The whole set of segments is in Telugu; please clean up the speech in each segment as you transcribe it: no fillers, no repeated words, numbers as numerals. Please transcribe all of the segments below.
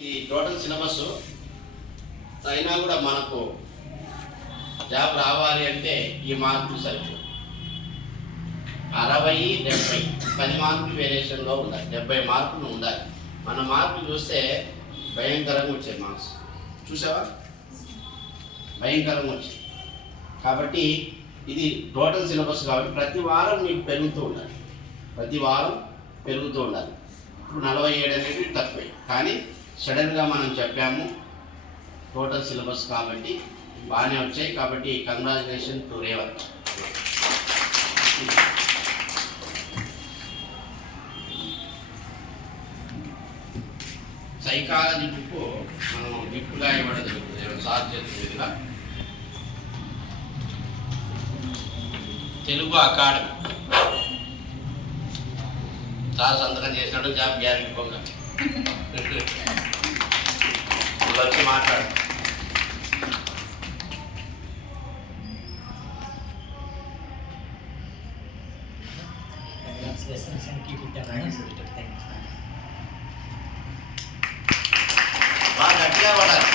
ఇది టోటల్ సిలబస్ అయినా కూడా మనకు జాబ్ రావాలి అంటే ఈ మార్కులు సరిపోదు. 60, 70 10 మార్కులు వేరియేషన్లో ఉండాలి. 70 మార్కులు ఉండాలి. మన మార్కులు చూస్తే భయంకరంగా వచ్చాయి మార్క్స్. చూసావా, భయంకరంగా వచ్చాయి. కాబట్టి ఇది టోటల్ సిలబస్ కాబట్టి ప్రతి వారం మీకు పెరుగుతూ ఉండాలి. ప్రతి వారం పెరుగుతూ ఉండాలి. ఇప్పుడు 47 అనేది తక్కువే, కానీ సడన్గా మనం చెప్పాము టోటల్ సిలబస్ కాబట్టి బాగానే వచ్చాయి. కాబట్టి congratulation to Revanth. Psychology book మనం గిఫ్ట్గా ఇవ్వడం జరుగుతుంది సార్ చేతుల మీదుగా. తెలుగు అకాడమీ సార్ సంతకం చేసినట్టు జాబ్ గ్యారెంటీ పొంగ వచ్చి మాట్లాడు. బాగా గట్టిగా పడాలి.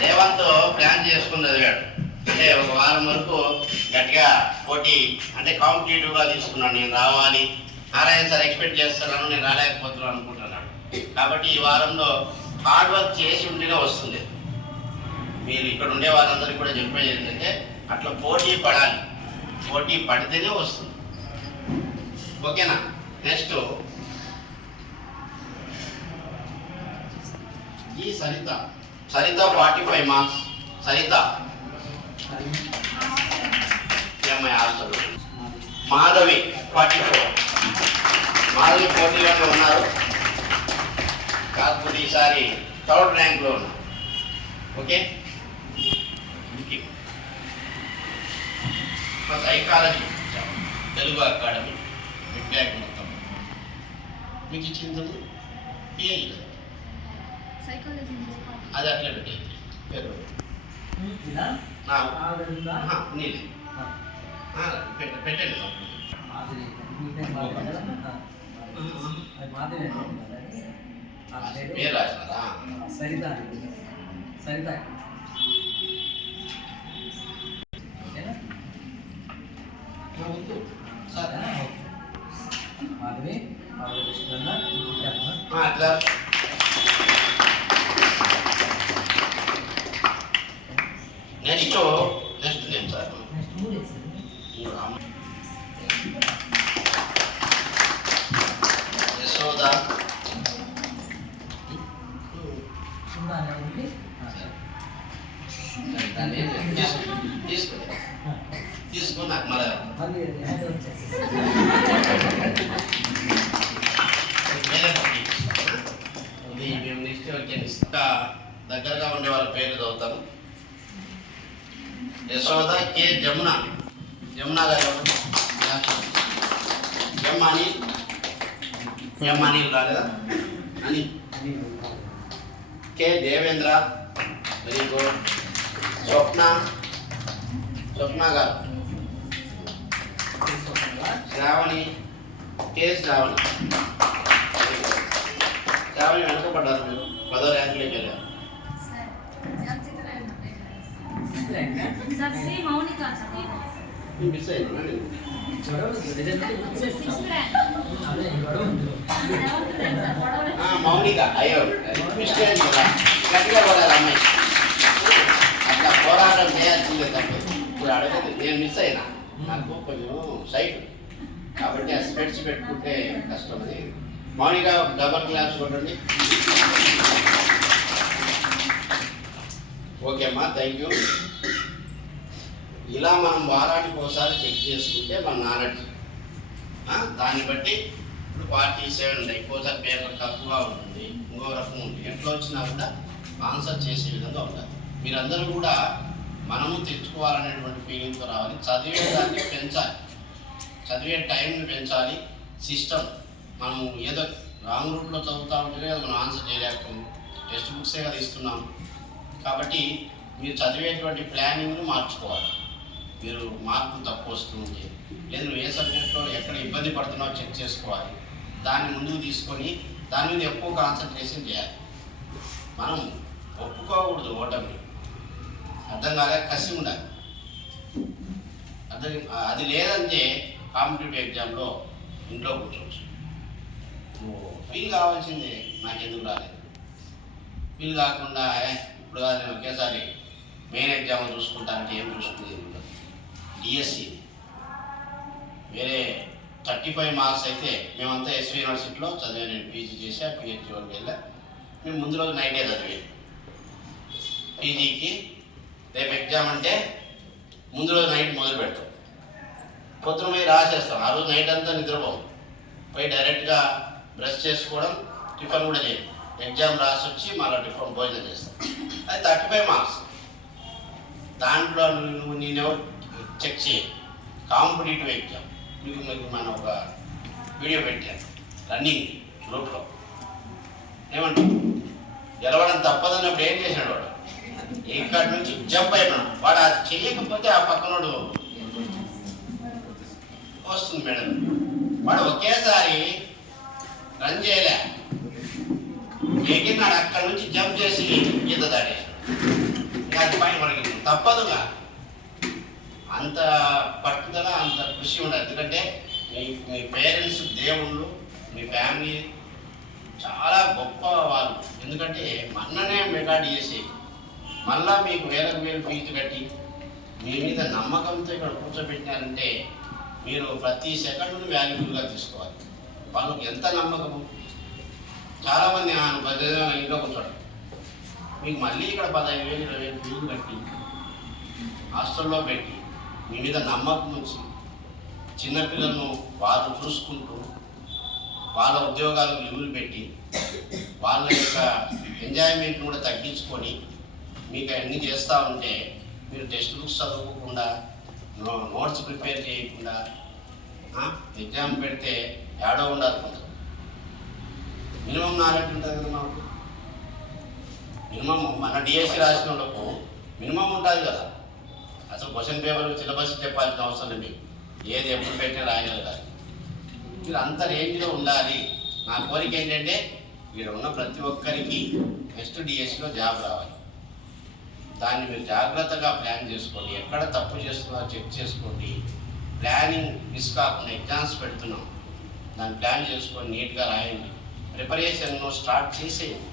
రేవంత్ ప్లాన్ చేసుకుని చదివాడు అంటే ఒక వారం వరకు గట్టిగా పోటీ అంటే కాంపిటేటివ్గా తీసుకున్నాను. నేను రావాలి, నారాయణ సార్ ఎక్స్పెక్ట్ చేస్తున్నాను, నేను రాలేకపోతున్నాను అనుకుంటున్నాను. కాబట్టి ఈ వారంలో హార్డ్ వర్క్ చేసి ఉంటేనే వస్తుంది. మీరు ఇక్కడ ఉండే వారందరికీ కూడా చెప్పేది ఏంటంటే అట్లా పోటీ పడాలి, పోటీ పడితేనే వస్తుంది. ఓకేనా? నెక్స్ట్ ఈ సరిత 45 మార్క్స్. సరిత హాస్టల్. మాధవి 44. మాధవి పోటీలోనే ఉన్నారు, కాకపోతే ఈసారి 3rd ర్యాంక్లో ఉన్నారు. Okay, psychology Telugu academy feedback మొత్తం మీకు ఇచ్చింది అది అట్లా పెట్టేది పేరు పెట్టండి. పేరు రాసినారా? సరిత అట్లా నెక్స్ట్ నేను సార్ యశోద తీసుకో నాకు మళ్ళీ మేము నెక్స్ట్ దగ్గరగా ఉండే వాళ్ళ పేర్లు చదువుతాము. యశోద కే జమున గారు, ఎం అనిల్ రాలేదా? అనిల్. కే దేవేంద్ర వెరీ గుడ్. స్వప్న గారు. శ్రావణి కే శ్రావణి వెనుకబడ్డారు. మీరు 10వ ర్యాంకులోకి వెళ్ళారు. మిస్ అయ్యిందా? మౌనిక అయ్యో మిస్టేక్ కదా, గట్టిగా పడాలి అమ్మాయి. అట్లా పోరాటం చేయాల్సిందే తప్ప. ఇప్పుడు అడగదు, నేను మిస్ అయినా, నాకు కొంచెం సైట్ కాబట్టి ఆ స్పెట్స్ పెట్టుకుంటే కష్టం. అది మౌనిక డబల్ క్లాస్ కొట్టండి. ఓకే అమ్మా, థ్యాంక్ యూ. ఇలా మనం వారానికి ఒకసారి చెక్ చేసుకుంటే మన నాలెడ్జ్ దాన్ని బట్టి ఇప్పుడు 47 ఉన్నాయి. ఒకసారి పేపర్ తక్కువగా ఉంటుంది, ఇంకో రకం ఉంటుంది. ఎట్లా వచ్చినా కూడా ఆన్సర్ చేసే విధంగా ఉండాలి. మీరందరూ కూడా మనము తెచ్చుకోవాలనేటువంటి ఫీలింగ్తో రావాలి. చదివేదాన్ని పెంచాలి, చదివే టైంని పెంచాలి. సిస్టమ్ మనం ఏదో రాంగ్ రూట్లో చదువుతూ ఉంటేనే మనం ఆన్సర్ చేయలేకపోయింది. టెక్స్ట్ బుక్సే కదా ఇస్తున్నాం. కాబట్టి మీరు చదివేటువంటి ప్లానింగ్ను మార్చుకోవాలి. మీరు మార్కులు తక్కువ వస్తుంది, లేదు నువ్వు ఏ సబ్జెక్ట్లో ఎక్కడ ఇబ్బంది పడుతున్నావో చెక్ చేసుకోవాలి. దాన్ని ముందుకు తీసుకొని దాని మీద ఎక్కువ కాన్సన్ట్రేషన్ చేయాలి. మనం ఒప్పుకోకూడదు ఓటమి. అర్థం కాలే, కసి ఉండాలి. అది లేదంటే కాంపిటేటివ్ ఎగ్జామ్లో ఇంట్లో కూర్చోవచ్చు. నువ్వు ఫీల్ కావాల్సిందే, నాకెందుకు రాలేదు. ఫీల్ కాకుండా ఇప్పుడు కాదు నేను ఒకేసారి మెయిన్ ఎగ్జామ్ చూసుకుంటానంటే ఏం చూసుకునేది ఉండదు. డిఎస్సి వేరే 35 మార్క్స్ అయితే మేమంతా ఎస్వి యూనివర్సిటీలో చదివా. నేను పీజీ చేసా, పిహెచ్డి వరకు వెళ్ళా. మేము ముందు రోజు నైటే చదివేది. పీజీకి రేపు ఎగ్జామ్ అంటే ముందు రోజు నైట్ మొదలు పెడతాం, పొద్దున పోయి రాసేస్తాం. ఆ రోజు నైట్ అంతా నిద్రపోం, పోయి డైరెక్ట్గా బ్రష్ చేసుకోవడం, టిఫిన్ కూడా చేయం. ఎగ్జామ్ రాసి వచ్చి మళ్ళీ టిఫిన్ భోజనం చేస్తాం. అది 35 మార్క్స్. దాంట్లో నువ్వు నేనెవరు చెక్ చేయి. కాంపిటేటివ్ ఎగ్జామ్ మీకు మనం ఒక వీడియో పెట్టాను రన్నింగ్ గ్రూప్లో. ఏమంటావు, గెలవడం తప్పదన్నప్పుడు ఏం చేసినాడు వాడు? ఇక్కడి నుంచి జంప్ అయిపోయాడు. వాడు అది చేయకపోతే ఆ పక్కనోడు వస్తుంది మేడం. వాడు ఒకేసారి రన్ చేయలే, ఎగిరినాడు, అక్కడి నుంచి జంప్ చేసి ఈత దాటేసాడు. అది పైన మనకి తప్పదుగా. అంత పట్టుదల, అంత కృషి ఉండాలి. ఎందుకంటే మీ పేరెంట్స్ దేవుళ్ళు, మీ ఫ్యామిలీ చాలా గొప్ప వాళ్ళు. ఎందుకంటే మొన్ననే రికార్డు చేసి మళ్ళా మీకు వేలకు వేలు ఫీజు కట్టి మీ మీద నమ్మకంతో ఇక్కడ కూర్చోబెట్టినారంటే మీరు ప్రతి సెకండ్ను వాల్యుబుల్గా తీసుకోవాలి. వాళ్ళకి ఎంత నమ్మకము. చాలామంది ఇంట్లో కూర్చోండి, మీకు మళ్ళీ ఇక్కడ 15,000 20,000 ఫీజు కట్టి హాస్టల్లో పెట్టి మీ మీద నమ్మకం ఉంచి చిన్నపిల్లలను వాళ్ళు చూసుకుంటూ వాళ్ళ ఉద్యోగాలకు లీవులు పెట్టి వాళ్ళ యొక్క ఎంజాయ్మెంట్ కూడా తగ్గించుకొని మీకు అన్నీ చేస్తూ ఉంటే మీరు టెక్స్ట్ బుక్స్ చదువుకోకుండా, నోట్స్ ప్రిపేర్ చేయకుండా ఎగ్జామ్ పెడితే ఏడో ఉండాలి. కొంచెం మినిమం నాలెడ్జ్ ఉంటుంది కదా మాకు. మినిమం మన డిఎస్సి రాసిన వాళ్ళకు మినిమం ఉంటుంది కదా. అసలు క్వశ్చన్ పేపర్ సిలబస్ చెప్పాల్సిన అవసరం లేదు. ఏది ఎప్పుడు పెట్టినా రాయగలగాలి. మీరు అంత రేంజ్లో ఉండాలి. నా కోరిక ఏంటంటే ఇక్కడ ఉన్న ప్రతి ఒక్కరికి నెక్స్ట్ డిఎస్సిలో జాబ్ రావాలి. దాన్ని మీరు జాగ్రత్తగా ప్లాన్ చేసుకోండి. ఎక్కడ తప్పు చేస్తున్నారో చెక్ చేసుకోండి. ప్లానింగ్ మిస్ కాకుండా ఎగ్జామ్స్ పెడుతున్నాం, దాన్ని ప్లాన్ చేసుకొని నీట్గా రాయండి. ప్రిపరేషన్ స్టార్ట్ చేసేయండి.